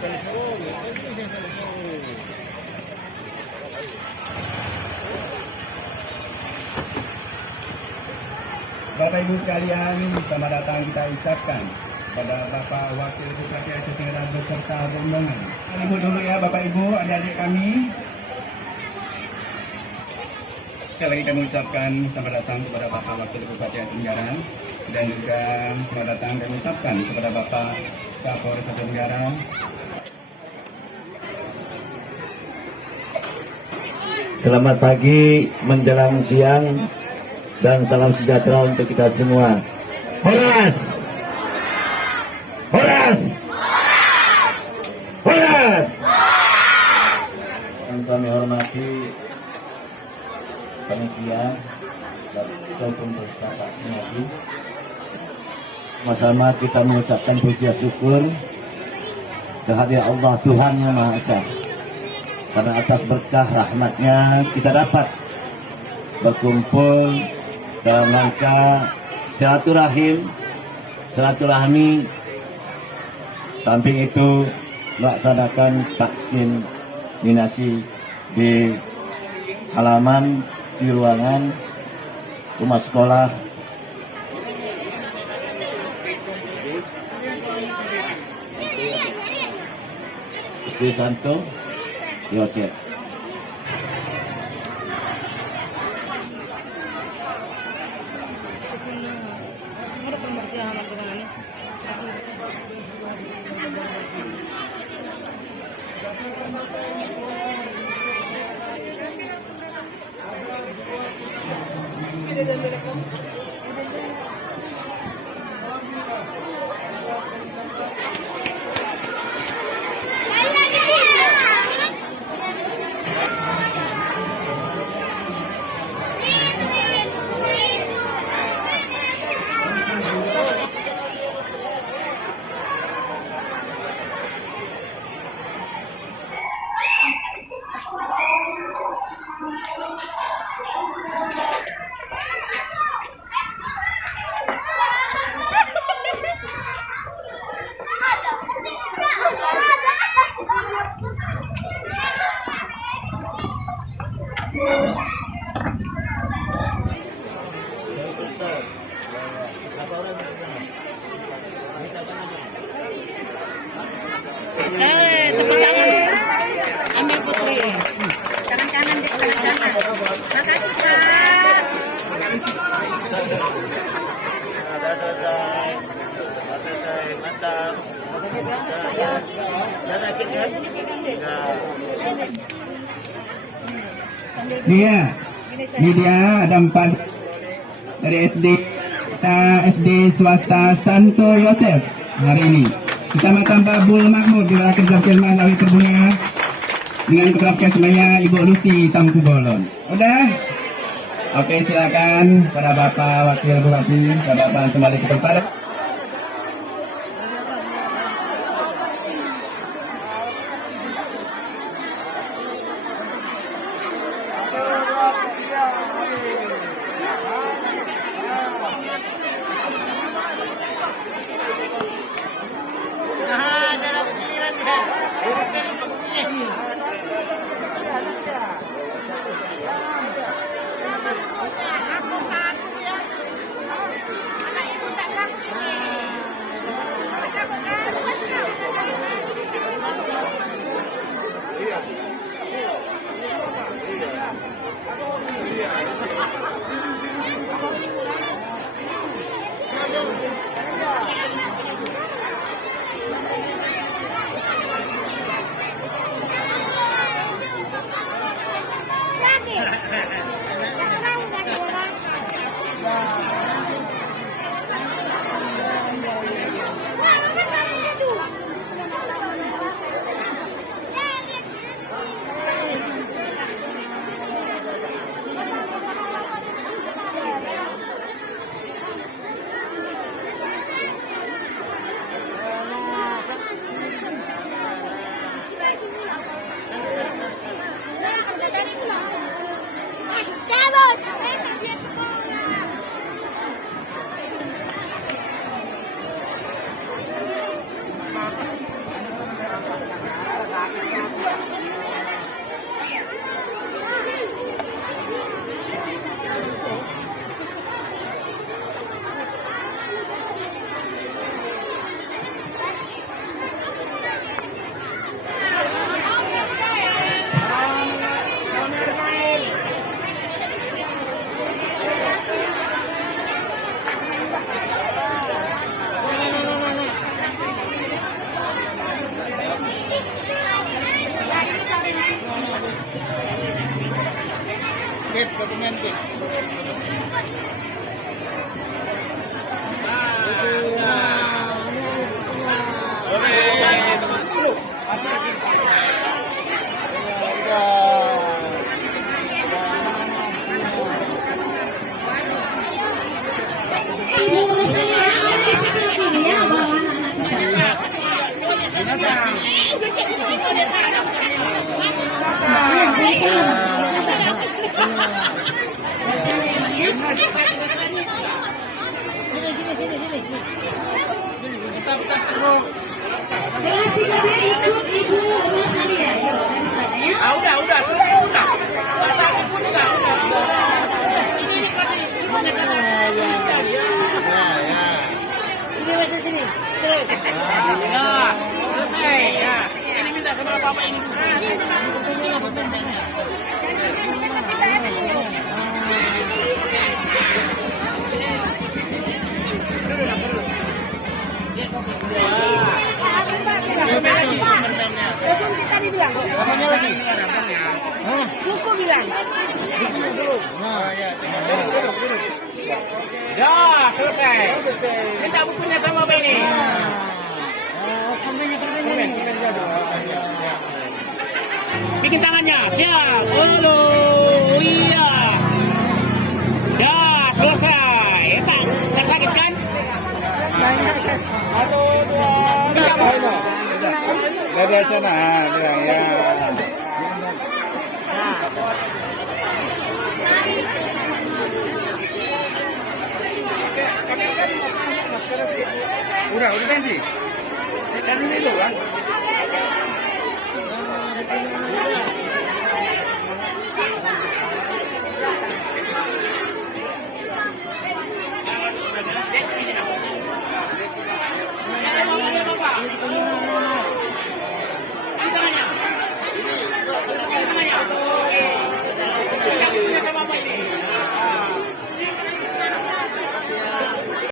Bapak Ibu sekalian, selamat datang kita ucapkan pada Bapak Wakil Bupati Aceh Tenggara beserta rombongan. Ibu dulu ya Bapak Ibu, adik-adik kami. Sekali lagi kami ucapkan selamat datang kepada Bapak Wakil Bupati Aceh Tenggara dan juga selamat datang kami ucapkan kepada Bapak Kapolres Aceh Tenggara. Selamat pagi menjelang siang dan salam sejahtera untuk kita semua. Horas! Horas! Horas! Yang kami hormati panitia dan untuk Bapak Sinadi. Sama-sama kita mengucapkan puji syukur kehadirat Allah Tuhan Yang Maha Esa. Karena atas berkah rahmatnya kita dapat berkumpul dalam rangka silaturahmi, samping itu melaksanakan vaksinasi di halaman, di ruangan rumah sekolah SD Santo Yosef. Tepuk tangan. Ambil Putri. Tangan kanan deh, tangan kanan. Makasih, Kak. Sudah selesai. Mantap. Sudah sakit kan? Ini dia ada 4 dari SD swasta Santo Yosef hari ini. Kecamatan Babul Mahmud di Rakyat Zafilman Lawi Terbunga dengan Kepala Kesmanya Ibu Lucy Tangku Bolon. Udah? Oke, silakan pada Bapak Wakil Bupati, pada Bapak kembali ke tempat. Ibu Rosalia akan di sebelah kiri ya, bawa anak-anak kita. Kelas 3B ikut Ibu Rosalia. Yuk, dari sana ya. Udah, selesai udah. Nggak sakit pun udah. Ini dikasih. Ini masih sini. Terus. Ya, selesai. Ya. Ini minta sama bapak ini. Ini apa pempeknya? Langsung kita dibilang. Apanya lagi? Suku bilang. Ya, selesai. Minta bukunya sama bapak ini. Bikin tangannya, siap. Oh iya. Ya, selesai. Tak sakit kan? Minta buku. Dari sana, bilang ya. Udah tensi. Kan ini tuh kan.